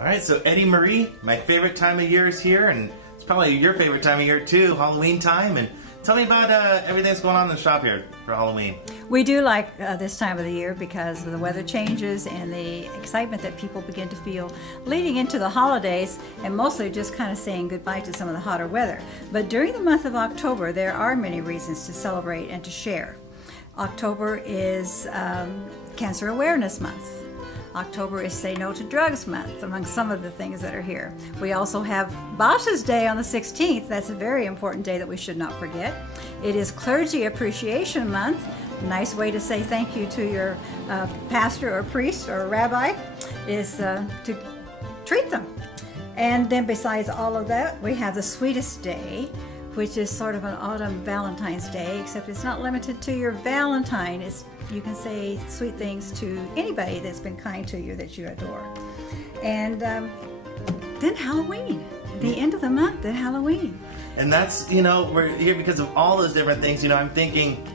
All right, so Eddie Marrie, my favorite time of year is here, and it's probably your favorite time of year too, Halloween time. And tell me about everything that's going on in the shop here for Halloween. We do like this time of the year because of the weather changes and the excitement that people begin to feel leading into the holidays, and mostly just kind of saying goodbye to some of the hotter weather. But during the month of October, there are many reasons to celebrate and to share. October is Cancer Awareness Month. October is Say No to Drugs Month, among some of the things that are here. We also have Boss's Day on the 16th. That's a very important day that we should not forget. It is Clergy Appreciation Month. Nice way to say thank you to your pastor or priest or rabbi is to treat them. And then besides all of that, we have the Sweetest Day, which is sort of an autumn Valentine's Day, except it's not limited to your Valentine. You can say sweet things to anybody that's been kind to you that you adore. And then Halloween, the end of the month, then Halloween. And that's, we're here because of all those different things. I'm thinking,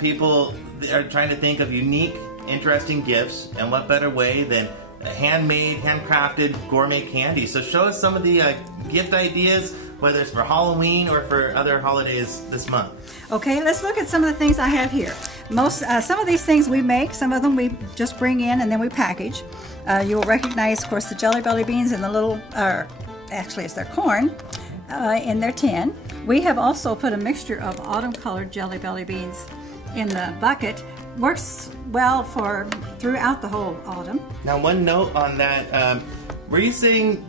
people are trying to think of unique, interesting gifts, and what better way than handmade, handcrafted gourmet candy. So show us some of the gift ideas, whether it's for Halloween or for other holidays this month. Okay, let's look at some of the things I have here. Some of these things we make, some of them we just bring in and then we package. You will recognize, of course, the Jelly Belly beans and the little, actually it's their corn, in their tin. We have also put a mixture of autumn-colored Jelly Belly beans in the bucket. Works well for throughout the whole autumn. Now, one note on that, were you saying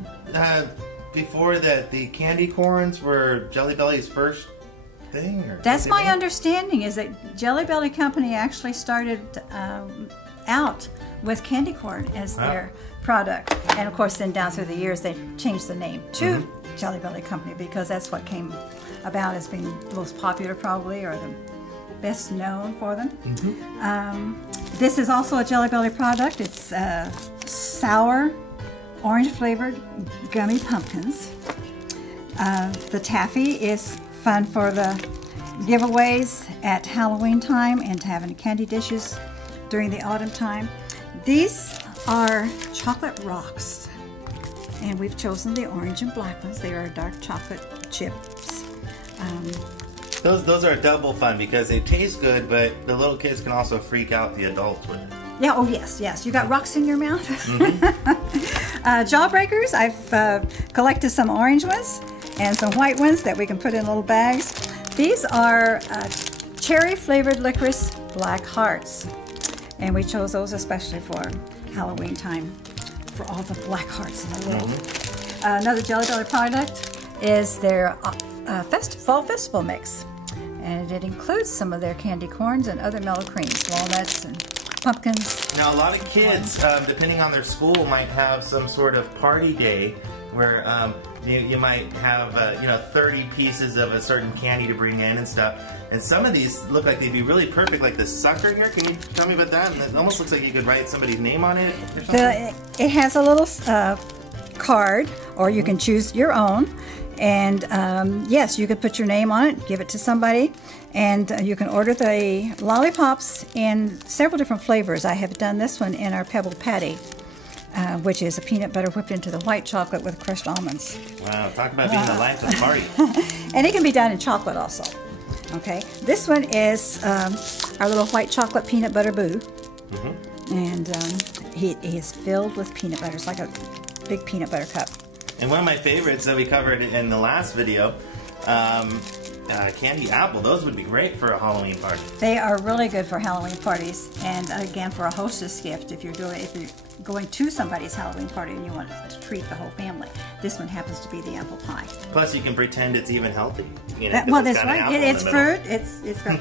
before that the candy corns were Jelly Belly's first thing? Or that's my understanding, is that Jelly Belly Company actually started out with candy corn as their product. And of course then down through the years they changed the name to Jelly Belly Company because that's what came about as being the most popular probably, or the best known for them. This is also a Jelly Belly product. It's sour, orange flavored Gummy Pumpkins. The taffy is fun for the giveaways at Halloween time and to having candy dishes during the autumn time. These are chocolate rocks, and we've chosen the orange and black ones. They are dark chocolate chips. Those are double fun because they taste good, but the little kids can also freak out the adults with it. Yeah, oh yes. You got rocks in your mouth? Jawbreakers, I've collected some orange ones and some white ones that we can put in little bags. These are cherry flavored licorice black hearts, and we chose those especially for Halloween time for all the black hearts in the world. Another Jelly Belly product is their fall festival mix, and it includes some of their candy corns and other mellow creams, walnuts and pumpkins. Now, a lot of kids, depending on their school, might have some sort of party day where you might have 30 pieces of a certain candy to bring in and stuff. And some of these look like they'd be really perfect, like the sucker here. Can you tell me about that? It almost looks like you could write somebody's name on it or something. It has a little card, or you can choose your own. And yes, you could put your name on it, give it to somebody, and you can order the lollipops in several different flavors. I have done this one in our Pebble Patty, which is a peanut butter whipped into the white chocolate with crushed almonds. Wow, talk about being the life of the party. And it can be done in chocolate also. Okay, this one is our little white chocolate peanut butter boo. And he is filled with peanut butter. It's like a big peanut butter cup. And one of my favorites that we covered in the last video, candy apple. Those would be great for a Halloween party. They are really good for Halloween parties, and again for a hostess gift if you're going to somebody's Halloween party and you want to treat the whole family. This one happens to be the apple pie. Plus, you can pretend it's even healthy. Well, that's right. It's fruit. It's got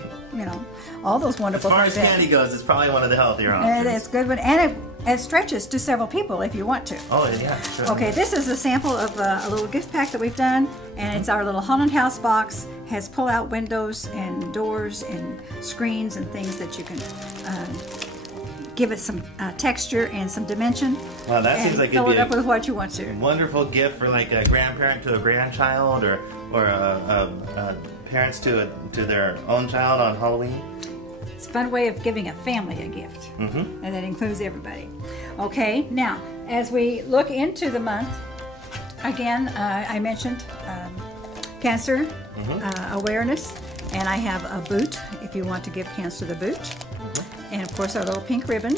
all those wonderful things. As far as candy goes, it's probably one of the healthier options. It's good one, and it stretches to several people if you want to. Oh yeah. Sure. Okay, this is a sample of a little gift pack that we've done, and it's our little haunted house box. Has pull-out windows and doors and screens and things that you can give it some texture and some dimension. Wow, that seems like fill it up with what you want to. Wonderful gift for like a grandparent to a grandchild, or parents to their own child on Halloween. It's a fun way of giving a family a gift, and that includes everybody. Okay, now as we look into the month, again, I mentioned cancer awareness, and I have a boot if you want to give cancer the boot. And of course our little pink ribbon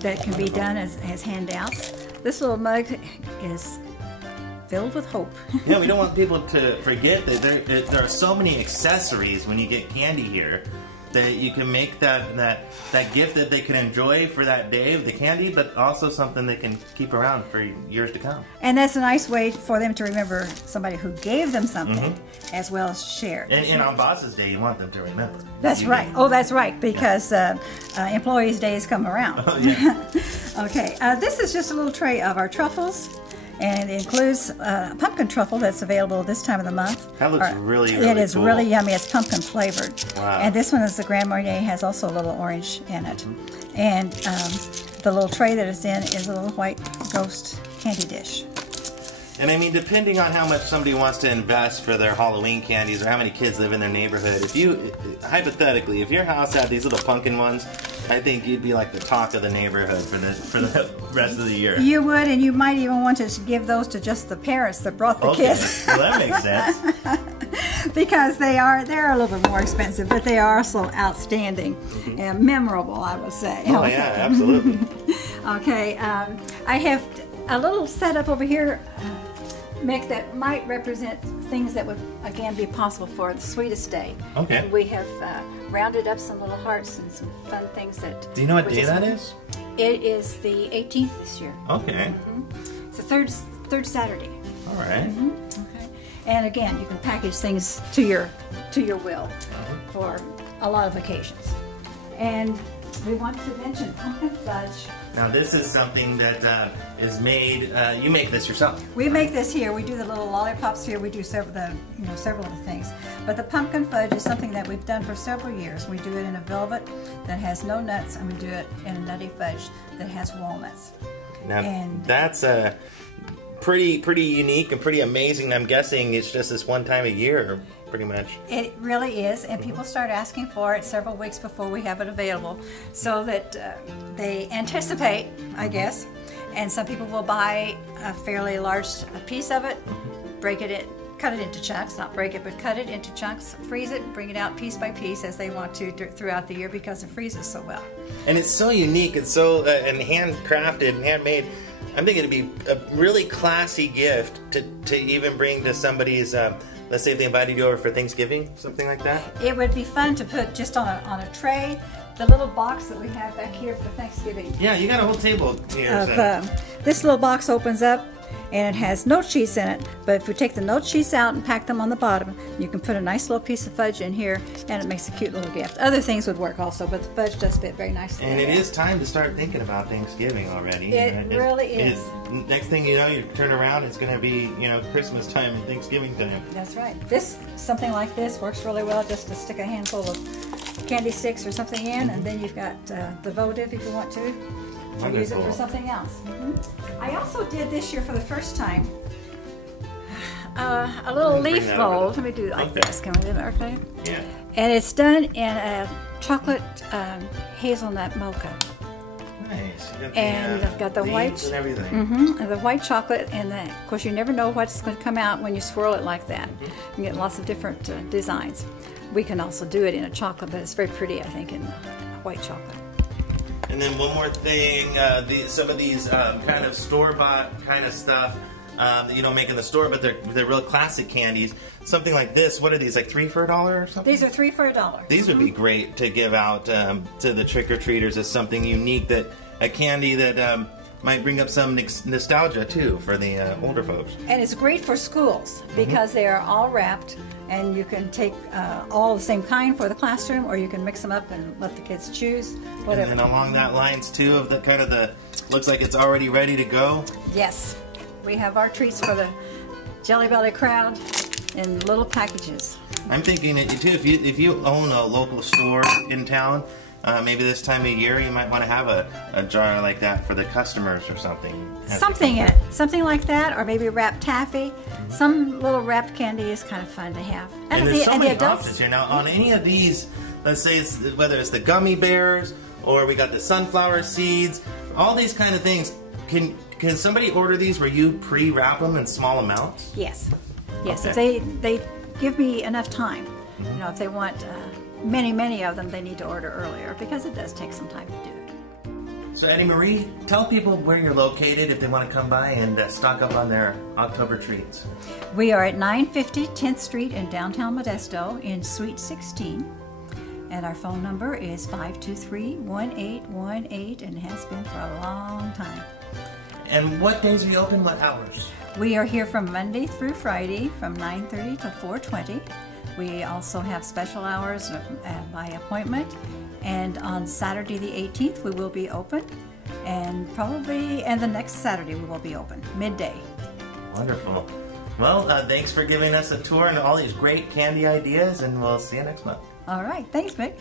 that can be done as handouts. This little mug is filled with hope. Yeah, we don't want people to forget that there are so many accessories when you get candy here that you can make that gift that they can enjoy for that day of the candy, but also something they can keep around for years to come. And that's a nice way for them to remember somebody who gave them something, as well as share. And on Boss's Day, you want them to remember. That's right. Oh, that's right, because Employees' Days come around. Oh, yeah. Okay, this is just a little tray of our truffles. And it includes pumpkin truffle that's available this time of the month. That looks really cool. It is really yummy. It's pumpkin flavored. Wow. And this one is the Grand Marnier, has also a little orange in it. And the little tray that it's in is a little white ghost candy dish. And I mean, depending on how much somebody wants to invest for their Halloween candies or how many kids live in their neighborhood, hypothetically, if your house had these little pumpkin ones, I think you'd be like the talk of the neighborhood for the rest of the year. You would, and you might even want to give those to just the parents that brought the kids. Well, that makes sense. Because they're a little bit more expensive, but they are also outstanding and memorable, I would say. Oh yeah, absolutely. Okay, I have a little setup over here, Mick, that might represent things that would again be possible for the Sweetest Day. Okay. And we have rounded up some little hearts and some fun things that. Do you know what day that is? It is the 18th this year. Okay. It's the third Saturday. All right. Okay. And again, you can package things to your will for a lot of occasions. And we want to mention pumpkin fudge. Now this is something that is made. You make this yourself. We make this here. We do the little lollipops here. We do several of the things. But the pumpkin fudge is something that we've done for several years. We do it in a velvet that has no nuts, and we do it in a nutty fudge that has walnuts. Now that's pretty unique and pretty amazing. I'm guessing it's just this one time a year, pretty much. It really is, and people start asking for it several weeks before we have it available, so that they anticipate, I guess. And some people will buy a fairly large piece of it, cut it into chunks, not break it, but cut it into chunks, freeze it, and bring it out piece by piece as they want to throughout the year because it freezes so well. And it's so unique. It's so and handcrafted and handmade. I'm thinking it'd be a really classy gift to even bring to somebody's. Let's say if they invited you over for Thanksgiving, something like that. It would be fun to put just on a tray, the little box that we have back here for Thanksgiving. Yeah, you got a whole table here. This little box opens up, and it has note sheets in it, but if we take the note sheets out and pack them on the bottom, you can put a nice little piece of fudge in here, and it makes a cute little gift. Other things would work also, but the fudge does fit very nicely. And it is time to start thinking about Thanksgiving already. It really is. Next thing you know, you turn around, it's going to be, Christmas time and Thanksgiving time. That's right. Something like this works really well, just to stick a handful of candy sticks or something in, and then you've got the votive if you want to. Or use it for something else. I also did this year for the first time a little leaf mold. Let me do it like this. Can we do it? Okay. Yeah. And it's done in a chocolate hazelnut mocha. Nice. And I've got the white and everything. And the white chocolate, and of course you never know what's going to come out when you swirl it like that. You get lots of different designs. We can also do it in a chocolate, but it's very pretty, I think, in white chocolate. And then one more thing, some of these kind of store-bought kind of stuff that you don't make in the store, but they're real classic candies. Something like this. What are these? Like $3 for $1 or something? These are $3 for $1. These would be great to give out to the trick-or-treaters as something unique, a candy that might bring up some nostalgia too for the older folks. And it's great for schools because they are all wrapped, and you can take all the same kind for the classroom, or you can mix them up and let the kids choose, whatever. And then along that lines too of looks like it's already ready to go. Yes, we have our treats for the Jelly Belly crowd in little packages. I'm thinking that too, if you own a local store in town, maybe this time of year you might want to have a jar like that for the customers or something. Something like that, or maybe wrapped taffy. Some little wrapped candy is kind of fun to have. And there's so many options here. Now on any of these, let's say whether it's the gummy bears or we got the sunflower seeds, all these kind of things, can somebody order these where you pre-wrap them in small amounts? Yes. Yes, Okay. if they give me enough time. You know, if they want many of them, they need to order earlier because it does take some time to do it. So Eddie Marie, tell people where you're located if they want to come by and stock up on their October treats. We are at 950 10th Street in Downtown Modesto in Suite 16. And our phone number is 523-1818 and has been for a long time. And what days are you open? What hours? We are here from Monday through Friday from 9:30 to 4:20. We also have special hours by appointment. And on Saturday the 18th we will be open. And the next Saturday we will be open, midday. Wonderful. Well, thanks for giving us a tour and all these great candy ideas, and we'll see you next month. All right. Thanks, Mick.